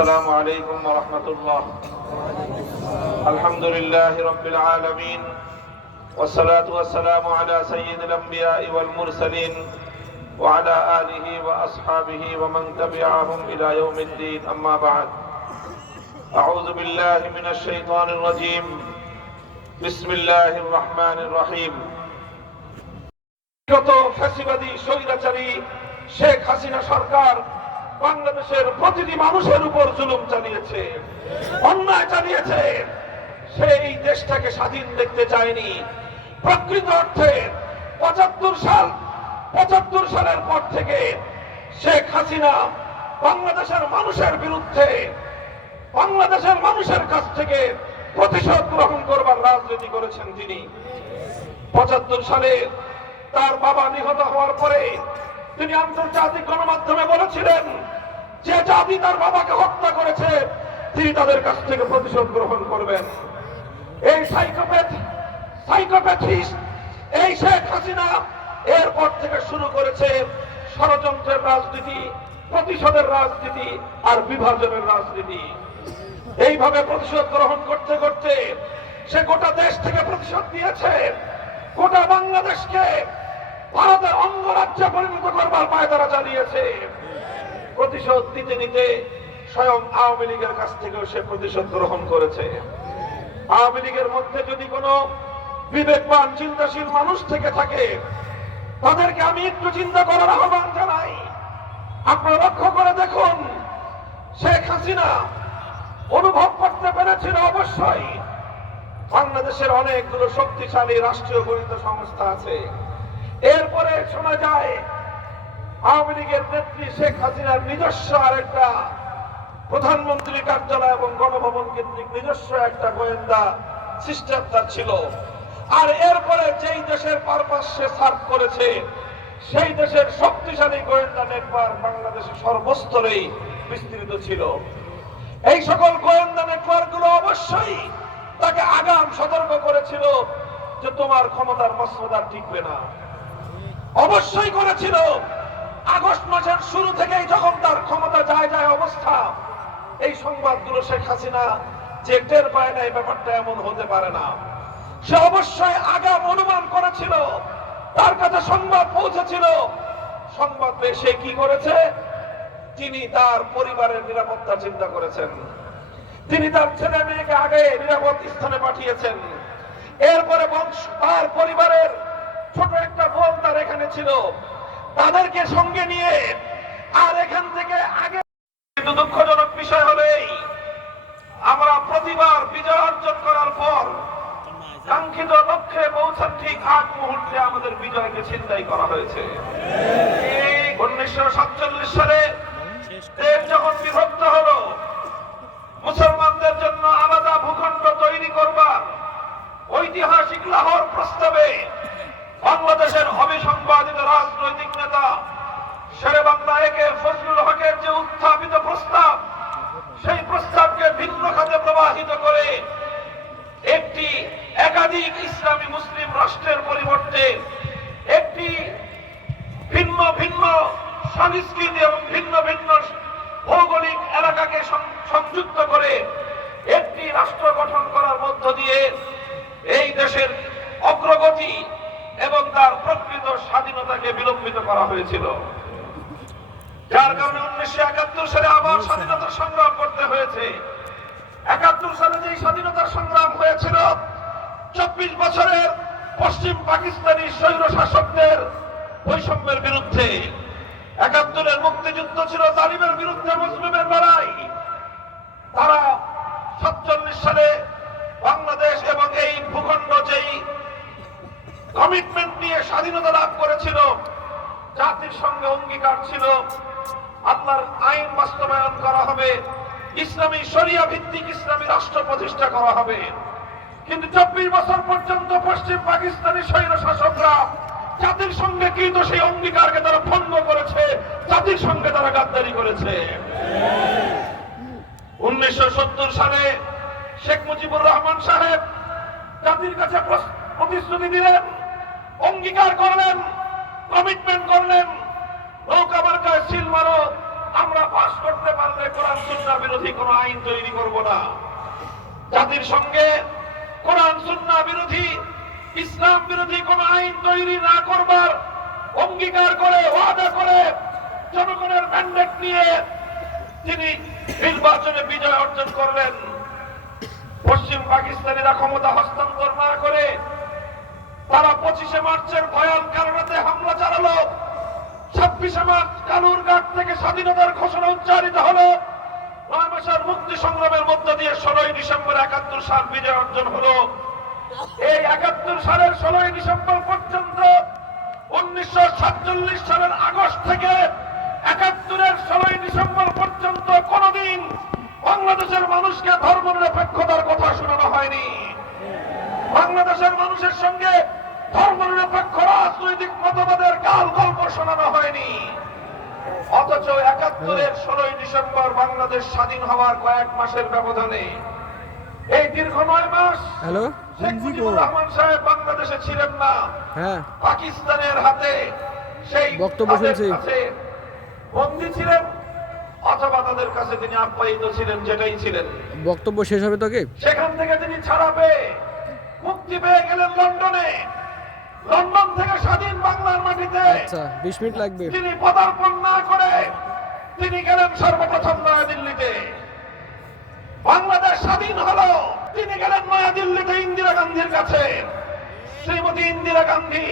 السلام عليكم ورحمة الله الحمد لله رب العالمين والصلاة والسلام على سيد الأنبياء والمرسلين وعلى آله وأصحابه ومن تبعهم إلى يوم الدين أما بعد أعوذ بالله من الشيطان الرجيم بسم الله الرحمن الرحيم গত ফ্যাসিবাদী স্বৈরাচারী শেখ হাসিনা সরকার বাংলাদেশের প্রতিটি মানুষের উপর জুলুম চালিয়েছে, অন্যায় চালিয়েছে। সেই দেশটাকে স্বাধীন দেখতে চায়নি। প্রকৃত অর্থে পঁচাত্তর সাল, পঁচাত্তর সালের পর থেকে শেখ হাসিনা বাংলাদেশের মানুষের বিরুদ্ধে, বাংলাদেশের মানুষের কাছ থেকে প্রতিশোধ গ্রহণ করবার রাজনীতি করেছেন তিনি। পঁচাত্তর সালে তার বাবা নিহত হওয়ার পরে তিনি আন্তর্জাতিক গণমাধ্যমে বলেছিলেন, যে জাতি তার বাবাকে হত্যা করেছে, তিনি তাদের কাছ থেকে প্রতিশোধ গ্রহণ করবেন। এই সাইকোপ্যাথ সাইকোপ্যাথিস্ট এই শেখ হাসিনা এরপর থেকে শুরু করেছে ষড়যন্ত্রের রাজনীতি, প্রতিশোধের রাজনীতি আর বিভাজনের রাজনীতি। এইভাবে প্রতিশোধ গ্রহণ করতে করতে সে গোটা দেশ থেকে প্রতিশোধ নিয়েছে, গোটা বাংলাদেশকে ভারতের অঙ্গরাজ্যে পরিণত করবার পায়তারা চালিয়েছে প্রতিশোধ নিতে নিতে স্বয়ং আওয়ামী লীগের কাছ থেকেও সে প্রতিশোধ গ্রহণ করেছে। আওয়ামী লীগের মধ্যে যদি কোনো বিবেকবান, চিন্তাশীল মানুষ থেকে থাকে, তাদেরকে আমি একটু চিন্তা করার আহ্বান জানাই। আপনারা লক্ষ্য করে দেখুন, শেখ হাসিনা অনুভব করতে পেরেছিল অবশ্যই। বাংলাদেশের অনেকগুলো শক্তিশালী রাষ্ট্রীয় গণিত সংস্থা আছে। এরপরে শোনা যায়, আওয়ামী লীগের নেত্রী শেখ হাসিনার নিজস্ব আরেকটা প্রধানমন্ত্রী কার্যালয় এবং গণভবন কেন্দ্রিক নিজস্ব একটা গোয়েন্দা সিস্টেম তার ছিল। আর এরপরে যেই দেশের পারপাস সে সার্ভ করেছে, সেই দেশের শক্তিশালী গোয়েন্দা নেটওয়ার্ক বাংলাদেশের সর্বস্তরেই বিস্তৃত ছিল। এই সকল গোয়েন্দা নেটওয়ার্কগুলো অবশ্যই তাকে আগাম সতর্ক করেছিল যে তোমার ক্ষমতার মসনদার টিকবে না। অবশ্যই করেছিল। আগস্ট মাসের শুরু থেকেই যখন তার ক্ষমতা যায় যায় অবস্থা, এই সংবাদগুলো শেখ হাসিনা যে টের পায় না এই ব্যাপারটা এমন হতে পারে না। সে অবশ্যই আগাম অনুমান করেছিল। তার কাছে সংবাদ পৌঁছেছিল। সংবাদ পেয়ে সে কি করেছে? তিনি তার পরিবারের নিরাপত্তা চিন্তা করেছেন। তিনি তার ছেলে মেয়েকে আগে নিরাপদ স্থানে পাঠিয়েছেন। এরপরে বংশ, তার পরিবারের ছোট একটা ছিল তাদেরকে সঙ্গে নিয়ে আর এখান থেকে আগে কিন্তু দুঃখজনক বিষয় হলো এই, আমরা প্রতিবার বিজয় অর্জন করার পর কাঙ্ক্ষিত লক্ষ্যে পৌঁছার ঠিক আগ মুহূর্তে আমাদের বিজয়কে চিন্তাই করা হয়েছে। উনিশশো সাতচল্লিশ সালে দেশ যখন বিভক্ত হলো, মুসলমানদের জন্য আলাদা ভূখণ্ড তৈরি করবার ঐতিহাসিক লাহোর প্রস্তাবে বাংলাদেশের অবিসংবাদিত রাজনৈতিক নেতা, শেরে বাংলা একে ফজলুল হকের যে উত্থাপিত প্রস্তাব, সেই প্রস্তাবকে ভিন্ন খাতে প্রবাহিত করে একটি একাধিক ইসলামী মুসলিম রাষ্ট্রের পরিবর্তে একটি ভিন্ন ভিন্ন সংস্কৃতি এবং ভিন্ন ভিন্ন ভৌগোলিক এলাকাকে সংযুক্ত করে একটি রাষ্ট্র গঠন করার মধ্য দিয়ে এই দেশের অগ্রগতি এবং তার প্রকৃত স্বাধীনতাকে বিলম্বিত করা হয়েছিল। যার কারণে উনিশশো একাত্তর সালে আবার স্বাধীনতার সংগ্রাম করতে হয়েছে। একাত্তর সালে যে স্বাধীনতার সংগ্রাম হয়েছিল চব্বিশ বছরের পশ্চিম পাকিস্তানি স্বৈর শাসকদের বৈষম্যের বিরুদ্ধে। একাত্তরের মুক্তিযুদ্ধ ছিল জালিমের বিরুদ্ধে মুসলিমের লড়াই। তারা সাতচল্লিশ সালে বাংলাদেশ এবং এই ভূখণ্ড যেই কমিটমেন্ট নিয়ে স্বাধীনতা লাভ করেছিল, জাতির সঙ্গে অঙ্গীকার ছিল। আল্লাহর আইন বাস্তবায়ন করা হবে, ইসলামী শরিয়া ভিত্তিক ইসলামী রাষ্ট্র প্রতিষ্ঠা করা হবে। কিন্তু চব্বিশ বছর পর্যন্ত পশ্চিম পাকিস্তানি স্বৈর শাসকরা জাতির সঙ্গে কিন্তু সেই অঙ্গীকারকে তারা ভঙ্গ করেছে? জাতির সঙ্গে তারা গাদ্দারি করেছে। উনিশশো সত্তর সালে শেখ মুজিবুর রহমান সাহেব জাতির কাছে প্রতিশ্রুতি দিলেন অঙ্গীকার করলেন কমিটমেন্ট করলেন। নৌকা মার্কায় সিল মারো, আমরা পাশ করতে পারলে কোরআন সুন্নাহ বিরোধী কোনো আইন তৈরি করব না। জাতির সঙ্গে কোরআন সুন্নাহ বিরোধী, ইসলাম বিরোধী কোন আইন তৈরি না করবার অঙ্গীকার করে, ওয়াদা করে জনগণের ম্যান্ডেট নিয়ে তিনি নির্বাচনে বিজয় অর্জন করলেন, পশ্চিম পাকিস্তানিরা ক্ষমতা হস্তান্তর না করে তারা পঁচিশে মার্চের ভয়াল কারণে হামলা চালালো। ছাব্বিশে মার্চ কালুর ঘাট থেকে স্বাধীনতার ঘোষণা উচ্চারিত হলো। মুক্তি সংগ্রামের মধ্য দিয়ে ষোলোই ডিসেম্বর একাত্তর সাল বিজয় অর্জন হলো। এই একাত্তর সালের ষোলোই ডিসেম্বর পর্যন্ত উনিশশো সাতচল্লিশ সালের আগস্ট থেকে একাত্তরের ষোলোই ডিসেম্বর পর্যন্ত কোনদিন বাংলাদেশের মানুষকে ধর্ম নিরপেক্ষতার কথা শোনানো হয়নি। বাংলাদেশের মানুষের সঙ্গে অথচ একাত্তরের ষোলোই ডিসেম্বর বাংলাদেশ স্বাধীন হওয়ার কয়েক মাসের ব্যবধানে। এই দীর্ঘ নয় মাস হ্যালো? শেখ মুজিবুর রহমান সাহেব বাংলাদেশে ছিলেন না। হ্যাঁ। পাকিস্তানের হাতে সেই বক্তব্য শুনছি। বন্দী ছিলেন অথবা তাদের কাছে তিনি আপ্যায়িত ছিলেন যেটাই ছিলেন। বক্তব্য শেষ হবে তো কি? সেখান থেকে তিনি ছাড়া পেয়ে মুক্তি পেয়ে গেলেন লন্ডনে। লন্ডন থেকে স্বাধীন বাংলার মাটিতে আচ্ছা বিশ মিনিট লাগবে। তিনি পদার্পণ না করে তিনি গেলেন সর্বপ্রথম নয়াদিল্লিতে। বাংলাদেশ স্বাধীন হলো তিনি গেলেন নয়াদিল্লিতে ইন্দিরা গান্ধীর কাছে। শ্রীমতী ইন্দিরা গান্ধী